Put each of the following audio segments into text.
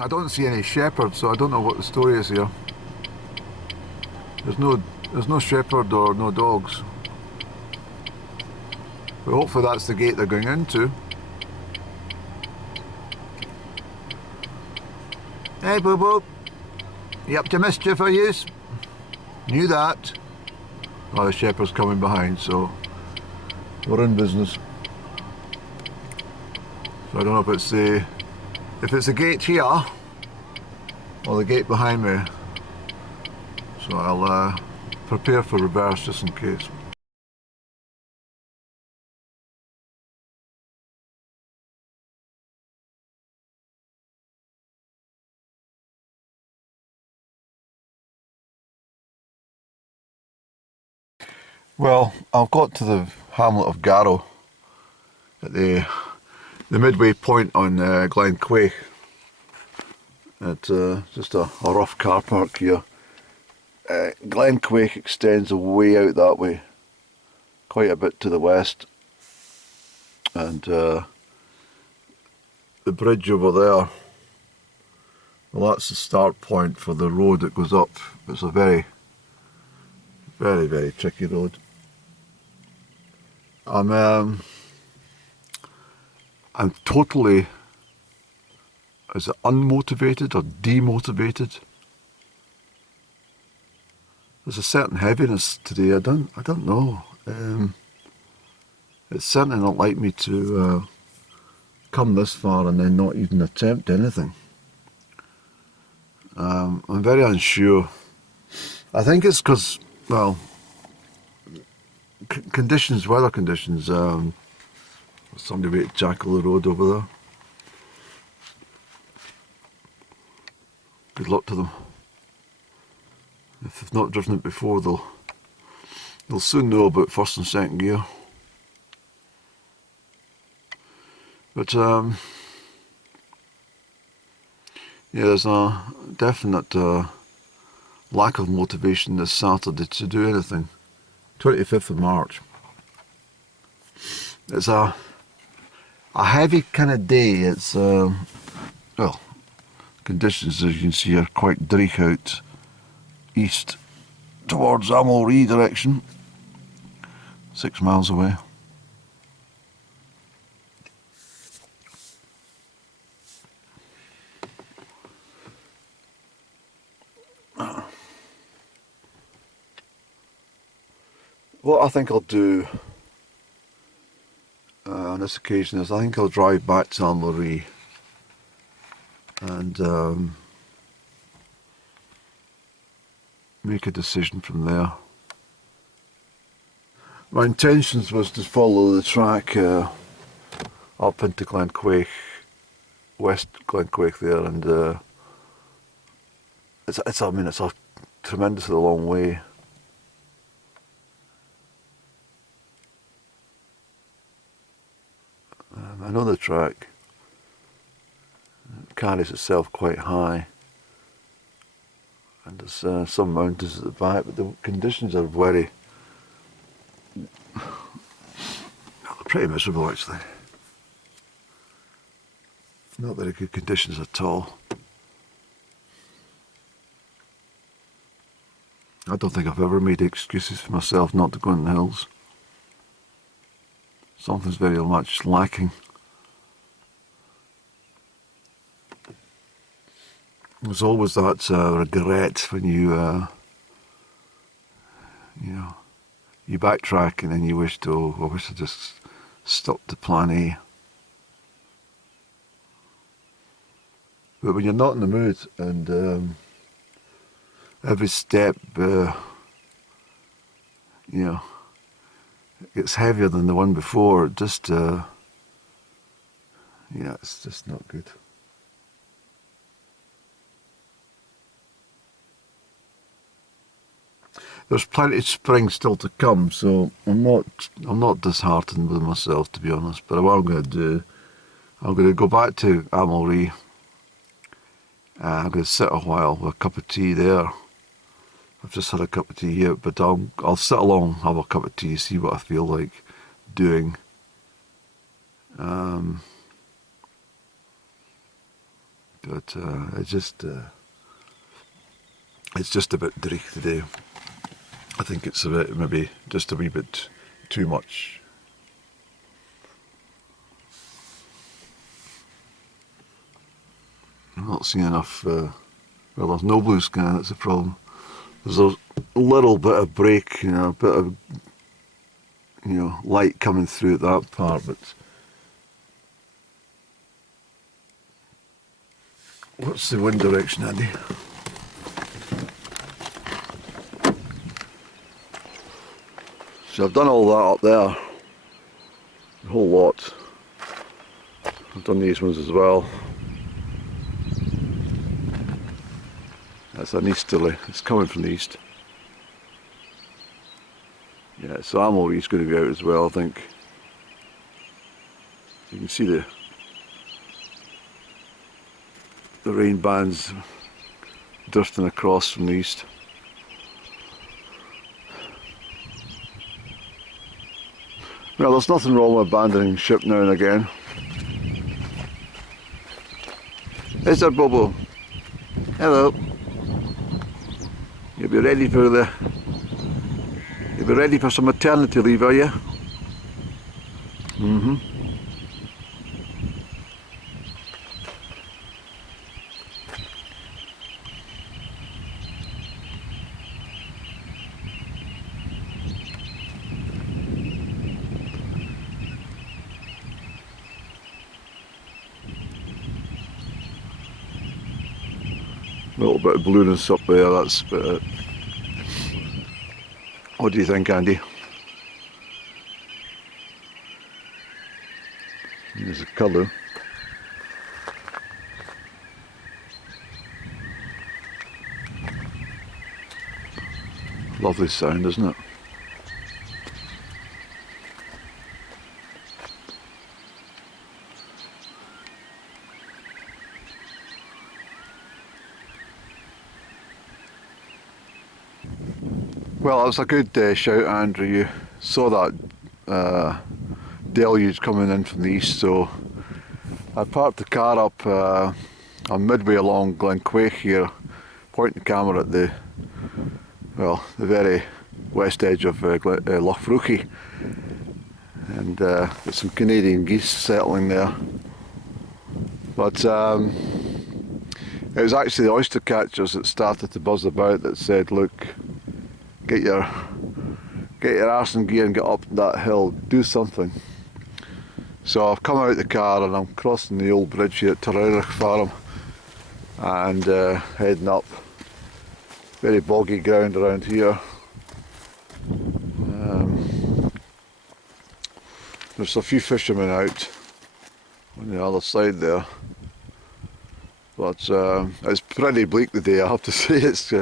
I don't see any shepherds, so I don't know what the story is here. There's no shepherd or no dogs. But hopefully that's the gate they're going into. Hey, boo boo. You up to mischief, are yous? Knew that. Oh, the shepherd's coming behind, so we're in business. So I don't know if it's the gate here or the gate behind me. So I'll prepare for reverse just in case. Well, I've got to the hamlet of Garrow at the midway point on Glen Crieff. It's just a rough car park here. Glen Crieff extends way out that way, quite a bit to the west, and the bridge over there, well, that's the start point for the road that goes up. It's a very, very, very tricky road. I'm totally, is it unmotivated or demotivated? There's a certain heaviness today. I don't know. It's certainly not like me to come this far and then not even attempt anything. I'm very unsure. I think it's because, well, weather conditions. Somebody wait to jackal the road over there. Good luck to them. If they've not driven it before, they'll soon know about first and second gear. But yeah, there's a definite lack of motivation this Saturday to do anything. 25th of March. It's a heavy kind of day. It's well, conditions as you can see are quite dreich out east towards Amalree direction, 6 miles away. What I think I'll do on this occasion is I think I'll drive back to Amalree and make a decision from there. My intentions was to follow the track up into Glen Crieff, West Glen Crieff there, and it's a tremendously long way. I know the track. It carries itself quite high, and there's some mountains at the back, but the conditions are very, they're pretty miserable actually. Not very good conditions at all. I don't think I've ever made excuses for myself not to go in the hills. Something's very much lacking. There's always that regret when you backtrack and then you wish to, I wish I just stopped to plan A. But when you're not in the mood and every step, it's heavier than the one before, it just, it's just not good. There's plenty of spring still to come, so I'm not disheartened with myself, to be honest. But what I'm going to do, I'm going to go back to Amalree. I'm going to sit a while with a cup of tea there. I've just had a cup of tea here, but I'll sit along, have a cup of tea, see what I feel like doing. but it's just a bit dreich today. I think it's a bit, maybe just a wee bit too much. I'm not seeing enough, well, there's no blue sky, that's the problem. There's a little bit of break, a bit of, light coming through at that part, but what's the wind direction, Andy? So I've done all that up there, a whole lot. I've done these ones as well. That's an easterly, it's coming from the east. Yeah, so Amelie's going to be out as well, I think. You can see the rain bands drifting across from the east. Well, there's nothing wrong with abandoning ship now and again. Is there, Bobo? Hello. You'll be ready for some maternity leave, are you? Mm-hmm. A little bit of blueness up there, that's about it. What do you think, Andy? There's a colour. Lovely sound, isn't it? Well, that was a good shout, Andrew. You saw that deluge coming in from the east, so I parked the car up I'm midway along Glen Crieff here, pointing the camera at the very west edge of Loch Fruchie, and there's some Canadian geese settling there. But it was actually the oyster catchers that started to buzz about that said, look, get your arse in gear and get up that hill, do something. So I've come out the car and I'm crossing the old bridge here at Crieff Farm and heading up. Very boggy ground around here. There's a few fishermen out on the other side there, but it's pretty bleak today, I have to say. It's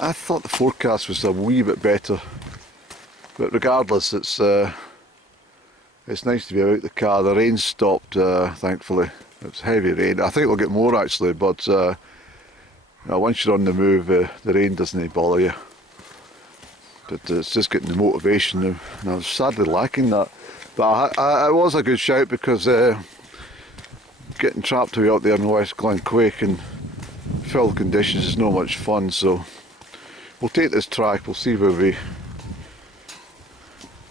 I thought the forecast was a wee bit better, but regardless, it's nice to be out the car. The rain stopped, thankfully. It's heavy rain. I think we'll get more actually, but once you're on the move, the rain doesn't bother you. But it's just getting the motivation now, and I was sadly lacking that. But it was a good shout, because getting trapped way out there in West Glen Crieff in field conditions is not much fun, so we'll take this track, we'll see where we...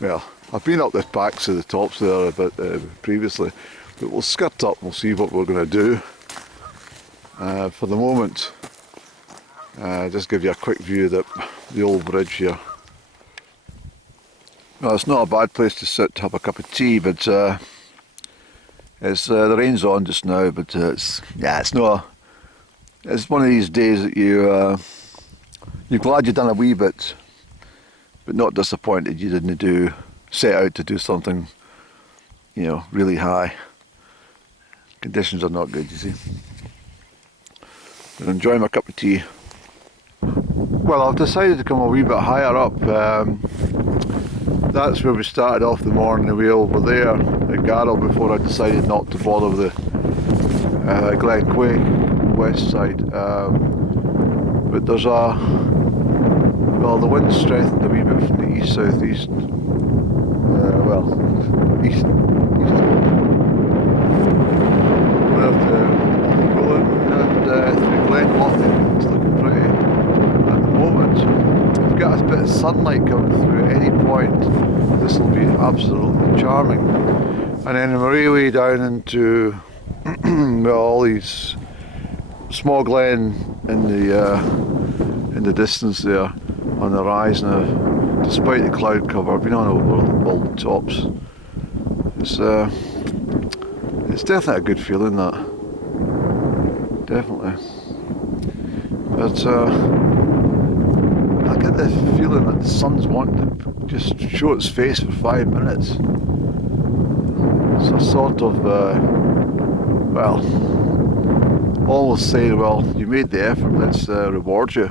Well, I've been up the backs of the tops there a bit previously, but we'll skirt up and we'll see what we're going to do. For the moment, just give you a quick view of the old bridge here. Well, it's not a bad place to sit to have a cup of tea, but it's the rain's on just now, but it's one of these days that you're glad you've done a wee bit, but not disappointed you didn't set out to do something, really high. Conditions are not good, you see. I'm enjoying my cup of tea. Well, I've decided to come a wee bit higher up. That's where we started off the morning. We were over there at Garrow before I decided not to bother with the Glen Crieff west side. But there's the wind strengthened a wee bit from the east-southeast. East. rolling and through Glen Lothian. It's looking pretty at the moment. If we've got a bit of sunlight coming through at any point, this will be absolutely charming. And then we're way down into well, all these small glen in the distance there on the rise now. Despite the cloud cover, I've been on over all the tops. It's definitely a good feeling, that. Definitely. But I get the feeling that the sun's wanting to just show its face for 5 minutes. It's a sort of, well, almost saying, well, you made the effort, let's reward you.